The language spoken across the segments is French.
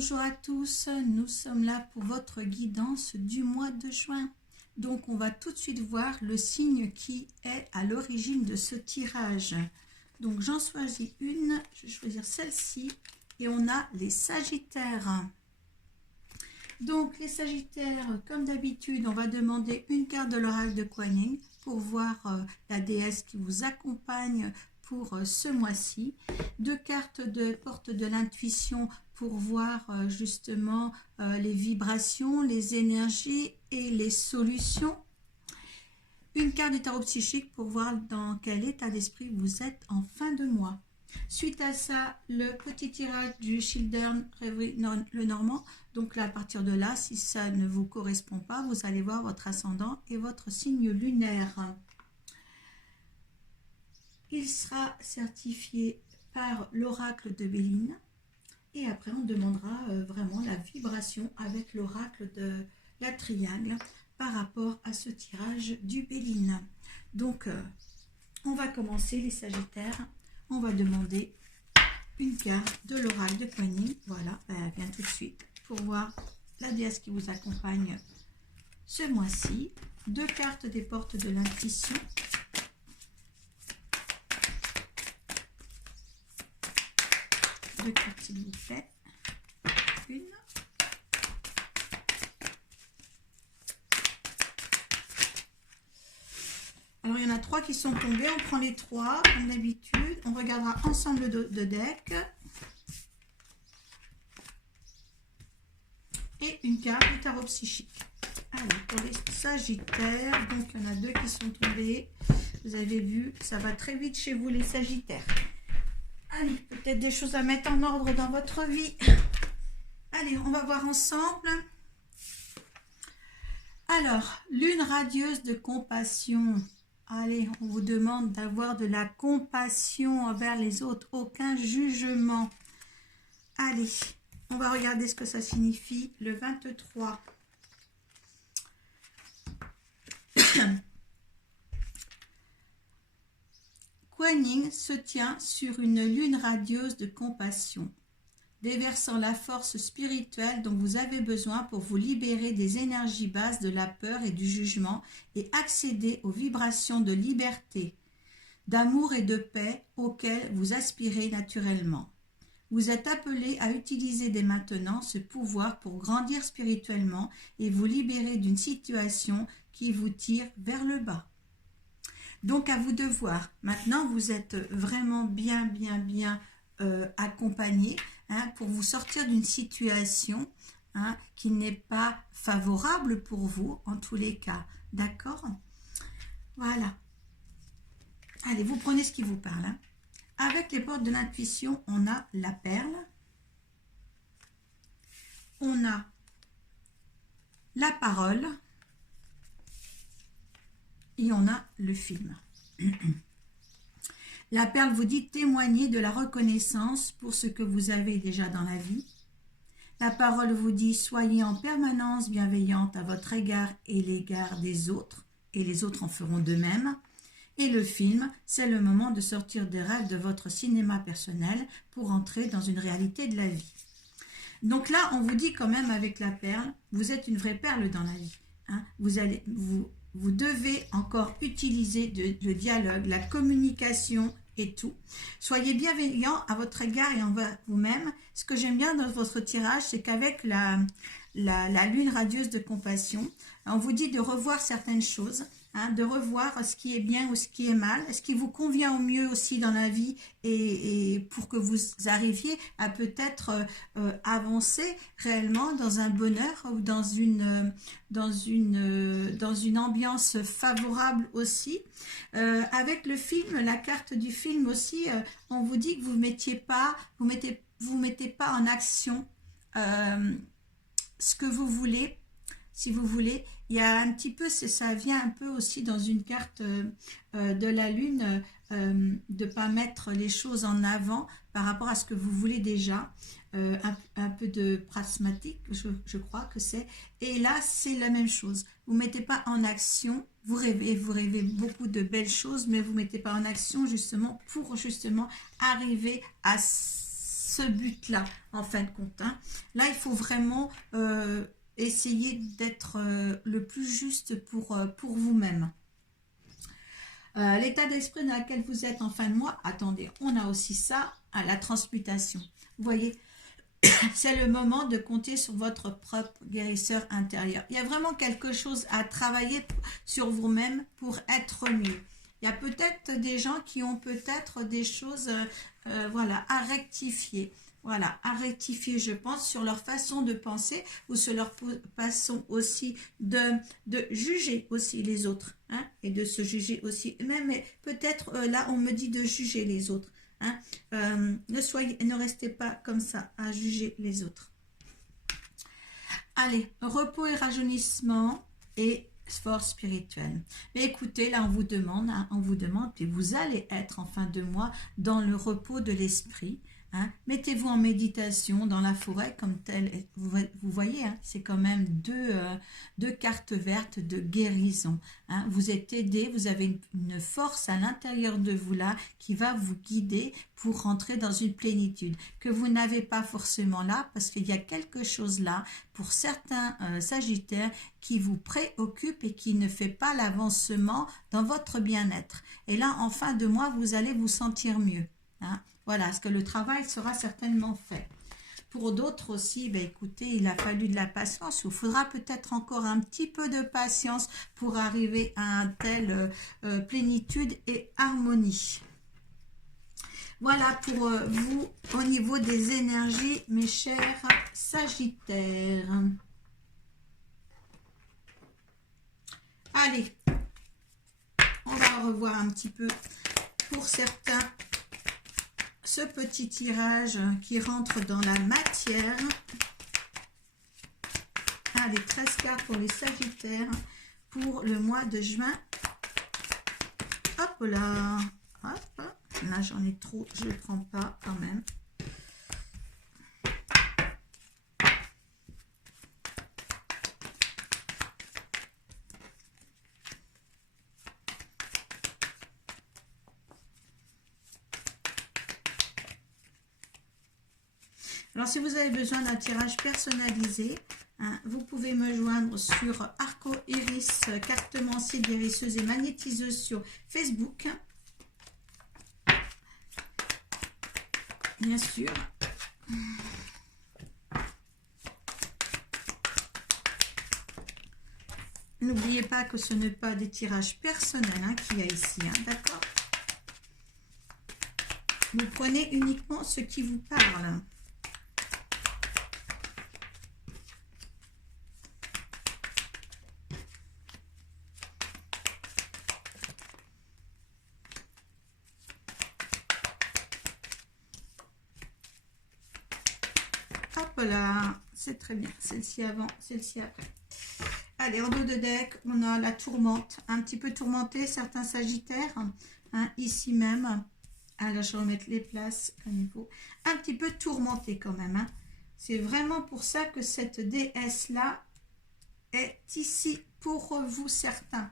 Bonjour à tous, nous sommes là pour votre guidance du mois de juin. Donc on va tout de suite voir le signe qui est à l'origine de ce tirage. Donc j'en choisis une, je vais choisir celle-ci et on a les Sagittaires. Donc les Sagittaires, comme d'habitude, on va demander une carte de l'oracle de Kuan Yin pour voir la déesse qui vous accompagne pour ce mois-ci. Deux cartes de porte de l'intuition pour voir justement les vibrations, les énergies et les solutions. Une carte du tarot psychique pour voir dans quel état d'esprit vous êtes en fin de mois. Suite à ça, le petit tirage du Children le Normand. Donc là, à partir de là, si ça ne vous correspond pas, vous allez voir votre ascendant et votre signe lunaire. Il sera certifié par l'oracle de Béline. Et après, on demandera vraiment la vibration avec l'oracle de la Triangle par rapport à ce tirage du Béline. Donc, on va commencer les Sagittaires. On va demander une carte de l'oracle de Kuan Yin. Voilà, elle vient tout de suite pour voir la déesse qui vous accompagne ce mois-ci. Deux cartes des portes de l'intuition. Deux cartes s'il vous plaît. Une. Alors il y en a trois qui sont tombés. On prend les trois comme d'habitude. On regardera ensemble de deck. Et une carte du tarot psychique. Alors pour les Sagittaires, donc il y en a deux qui sont tombés. Vous avez vu, ça va très vite chez vous les Sagittaires. Allez, peut-être des choses à mettre en ordre dans votre vie. Allez, on va voir ensemble. Alors, lune radieuse de compassion. Allez, on vous demande d'avoir de la compassion envers les autres. Aucun jugement. Allez, on va regarder ce que ça signifie. Le 23. Kuan Yin se tient sur une lune radieuse de compassion, déversant la force spirituelle dont vous avez besoin pour vous libérer des énergies basses de la peur et du jugement et accéder aux vibrations de liberté, d'amour et de paix auxquelles vous aspirez naturellement. Vous êtes appelé à utiliser dès maintenant ce pouvoir pour grandir spirituellement et vous libérer d'une situation qui vous tire vers le bas. Donc, à vous de voir. Maintenant, vous êtes vraiment bien accompagné pour vous sortir d'une situation qui n'est pas favorable pour vous, en tous les cas. D'accord? Voilà. Allez, vous prenez ce qui vous parle. Avec les portes de l'intuition, on a la perle. On a la parole. Et on a le film. La perle vous dit témoigner de la reconnaissance pour ce que vous avez déjà dans la vie. La parole vous dit soyez en permanence bienveillante à votre égard et l'égard des autres, et les autres en feront de même. Et le film, c'est le moment de sortir des rêves de votre cinéma personnel pour entrer dans une réalité de la vie. Donc là, on vous dit quand même avec la perle, vous êtes une vraie perle dans la vie. Vous devez encore utiliser le dialogue, la communication et tout. Soyez bienveillant à votre égard et envers vous-même. Ce que j'aime bien dans votre tirage, c'est qu'avec la lune radieuse de compassion, on vous dit de revoir certaines choses, de revoir ce qui est bien ou ce qui est mal, ce qui vous convient au mieux aussi dans la vie et pour que vous arriviez à peut-être avancer réellement dans un bonheur ou dans une ambiance favorable aussi. Avec le film, la carte du film aussi, on vous dit que vous mettez pas en action ce que vous voulez. Si vous voulez, il y a un petit peu, ça vient un peu aussi dans une carte de la lune, de ne pas mettre les choses en avant par rapport à ce que vous voulez déjà, un peu de pragmatique, je crois que c'est. Et là, c'est la même chose. Vous ne mettez pas en action, vous rêvez beaucoup de belles choses, mais vous ne mettez pas en action justement pour justement arriver à ce but-là, en fin de compte. Hein. Là, il faut vraiment essayer d'être le plus juste pour vous-même. L'état d'esprit dans lequel vous êtes en fin de mois, attendez, on a aussi ça, à la transmutation. Vous voyez, c'est le moment de compter sur votre propre guérisseur intérieur. Il y a vraiment quelque chose à travailler sur vous-même pour être mieux. Il y a peut-être des gens qui ont peut-être des choses voilà, à rectifier. Voilà, à rectifier, je pense, sur leur façon de penser ou sur leur façon aussi de juger aussi les autres. Hein, et de se juger aussi. Même peut-être là, on me dit de juger les autres. Hein. Ne restez pas comme ça à juger les autres. Allez, repos et rajeunissement et force spirituelle. Mais écoutez, là on vous demande, puis vous allez être en fin de mois dans le repos de l'esprit. Hein. Mettez-vous en méditation dans la forêt comme tel. Vous voyez, hein, c'est quand même deux cartes vertes de guérison. Hein. Vous êtes aidé, vous avez une force à l'intérieur de vous là qui va vous guider pour rentrer dans une plénitude que vous n'avez pas forcément là parce qu'il y a quelque chose là pour certains sagittaires qui vous préoccupe et qui ne fait pas l'avancement dans votre bien-être. Et là, en fin de mois, vous allez vous sentir mieux. Hein. Voilà, parce que le travail sera certainement fait. Pour d'autres aussi, ben écoutez, il a fallu de la patience. Il faudra peut-être encore un petit peu de patience pour arriver à un tel plénitude et harmonie. Voilà pour vous au niveau des énergies, mes chers Sagittaires. Allez, on va revoir un petit peu pour certains ce petit tirage qui rentre dans la matière. Allez, 13 cartes pour les Sagittaires pour le mois de juin. Hop là, hop, là j'en ai trop, je ne le prends pas quand même. Alors, si vous avez besoin d'un tirage personnalisé, hein, vous pouvez me joindre sur Arco Iris, cartomancier, guérisseuse et magnétiseuse sur Facebook. Bien sûr. N'oubliez pas que ce n'est pas des tirages personnels hein, qu'il y a ici, hein, d'accord? Vous prenez uniquement ce qui vous parle. Hop là, c'est très bien. Celle-ci avant, celle-ci après. Allez, en dos de deck, on a la tourmente. Un petit peu tourmentée, certains sagittaires. Hein, ici même. Alors, je vais remettre les places à niveau. Un petit peu tourmentée quand même. Hein. C'est vraiment pour ça que cette déesse-là est ici pour vous certains.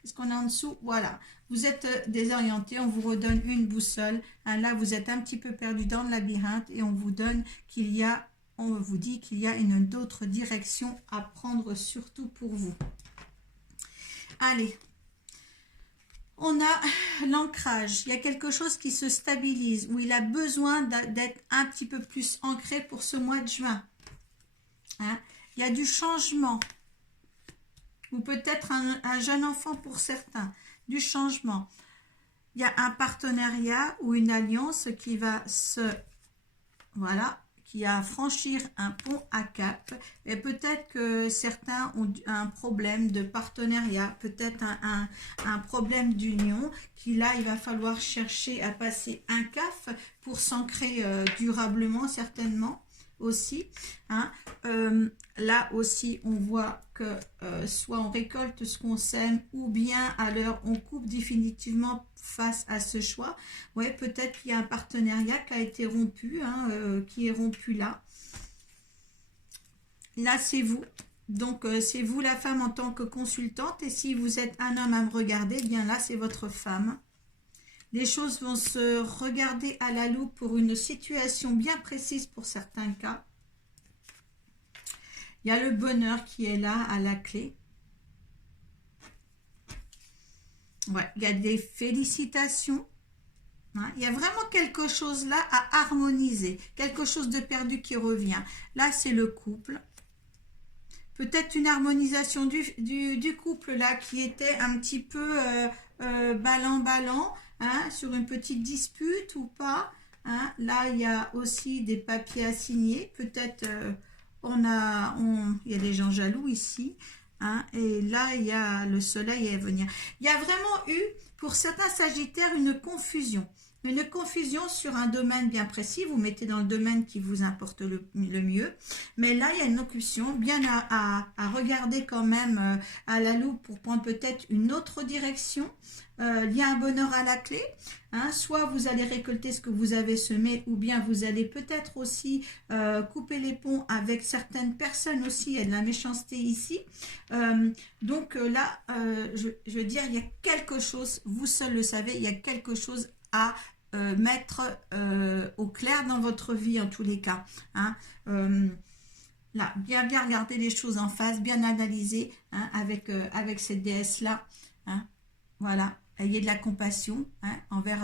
Qu'est-ce qu'on a en dessous? Voilà. Vous êtes désorienté, on vous redonne une boussole. Hein, là, vous êtes un petit peu perdu dans le labyrinthe et on vous donne qu'il y a... On vous dit qu'il y a une autre direction à prendre, surtout pour vous. Allez, on a l'ancrage. Il y a quelque chose qui se stabilise, où il a besoin d'être un petit peu plus ancré pour ce mois de juin. Hein? Il y a du changement, ou peut-être un jeune enfant pour certains, du changement. Il y a un partenariat ou une alliance qui va se... Voilà, qui a à franchir un pont à cap et peut-être que certains ont un problème de partenariat, peut-être un problème d'union qui là il va falloir chercher à passer un cap pour s'ancrer durablement certainement aussi. Hein. Là aussi on voit que soit on récolte ce qu'on sème ou bien alors on coupe définitivement face à ce choix. Ouais, peut-être qu'il y a un partenariat qui a été rompu, hein, qui est rompu là. Là, c'est vous. Donc, c'est vous la femme en tant que consultante. Et si vous êtes un homme à me regarder, eh bien là, c'est votre femme. Les choses vont se regarder à la loupe pour une situation bien précise pour certains cas. Il y a le bonheur qui est là à la clé. Ouais, il y a des félicitations. Hein, il y a vraiment quelque chose là à harmoniser. Quelque chose de perdu qui revient. Là, c'est le couple. Peut-être une harmonisation du couple là qui était un petit peu ballant, hein, sur une petite dispute ou pas. Hein. Là, il y a aussi des papiers à signer. Peut-être il y a des gens jaloux ici. Hein, et là, il y a le soleil à venir. Il y a vraiment eu, pour certains sagittaires, une confusion. Une confusion sur un domaine bien précis. Vous mettez dans le domaine qui vous importe le mieux. Mais là, il y a une confusion bien à regarder quand même à la loupe pour prendre peut-être une autre direction. Il y a un bonheur à la clé. Hein, soit vous allez récolter ce que vous avez semé, ou bien vous allez peut-être aussi couper les ponts avec certaines personnes aussi. Il y a de la méchanceté ici. Donc là, je veux dire, il y a quelque chose, vous seul le savez, il y a quelque chose à mettre au clair dans votre vie en tous les cas. Hein. Là, bien regarder les choses en face, bien analyser, hein, avec cette déesse-là. Hein. Voilà. Ayez de la compassion, hein, envers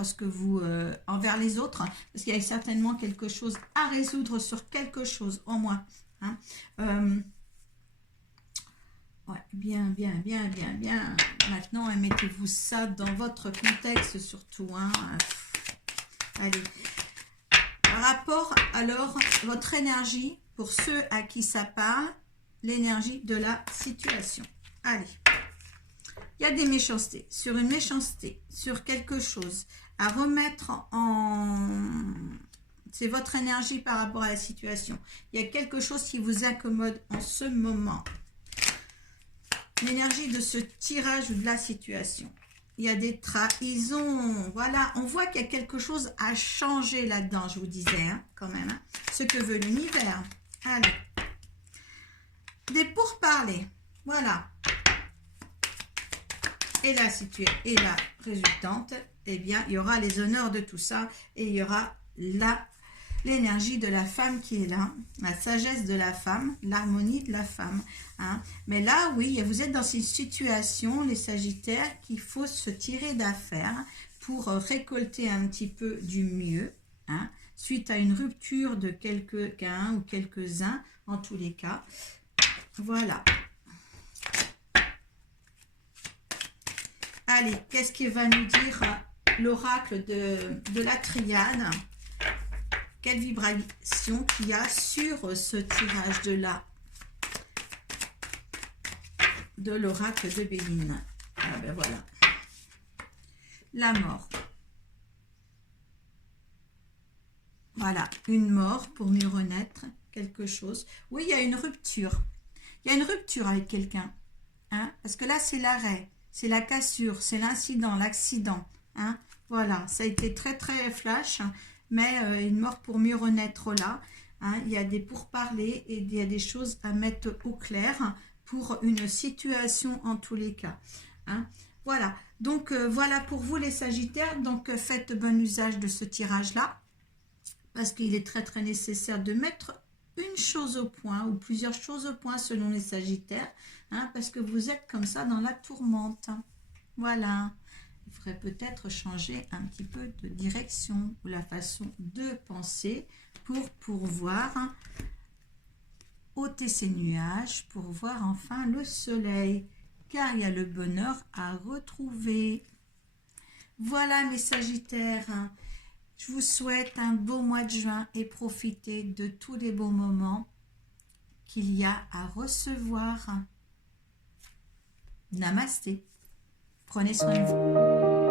envers les autres, hein, parce qu'il y a certainement quelque chose à résoudre sur quelque chose en moins. Hein. Ouais, bien. Maintenant, mettez-vous ça dans votre contexte surtout. Hein. Allez. Rapport, alors, votre énergie, pour ceux à qui ça parle, l'énergie de la situation. Allez. Il y a des méchancetés, sur une méchanceté, sur quelque chose à remettre en... C'est votre énergie par rapport à la situation. Il y a quelque chose qui vous incommode en ce moment. L'énergie de ce tirage ou de la situation. Il y a des trahisons. Voilà, on voit qu'il y a quelque chose à changer là-dedans, je vous disais, hein, quand même. Hein, ce que veut l'univers. Allez. Des pourparlers. Voilà. Et la résultante, eh bien, il y aura les honneurs de tout ça et il y aura l'énergie de la femme qui est là, la sagesse de la femme, l'harmonie de la femme. Hein. Mais là, oui, vous êtes dans une situation, les Sagittaires, qu'il faut se tirer d'affaire pour récolter un petit peu du mieux, hein, suite à une rupture de quelqu'un ou quelques-uns, en tous les cas. Voilà. Allez, qu'est-ce qu'il va nous dire l'oracle de la triade? Quelle vibration qu'il y a sur ce tirage de l'oracle de Béline? Ah ben voilà. La mort. Voilà, une mort pour mieux renaître, quelque chose. Oui, il y a une rupture. Il y a une rupture avec quelqu'un. Hein, parce que là, c'est l'arrêt. C'est la cassure, c'est l'incident, l'accident. Hein, voilà, ça a été très très flash, mais une mort pour mieux renaître là. Hein, il y a des pourparlers et il y a des choses à mettre au clair pour une situation en tous les cas. Hein, voilà, donc voilà pour vous les Sagittaires. Donc faites bon usage de ce tirage-là, parce qu'il est très très nécessaire de mettre une chose au point ou plusieurs choses au point selon les Sagittaires, hein, parce que vous êtes comme ça dans la tourmente. Voilà. Il faudrait peut-être changer un petit peu de direction ou la façon de penser pour pouvoir ôter ces nuages, pour voir enfin le soleil, car il y a le bonheur à retrouver. Voilà mes Sagittaires. Je vous souhaite un beau mois de juin et profitez de tous les beaux moments qu'il y a à recevoir. Namasté. Prenez soin de vous.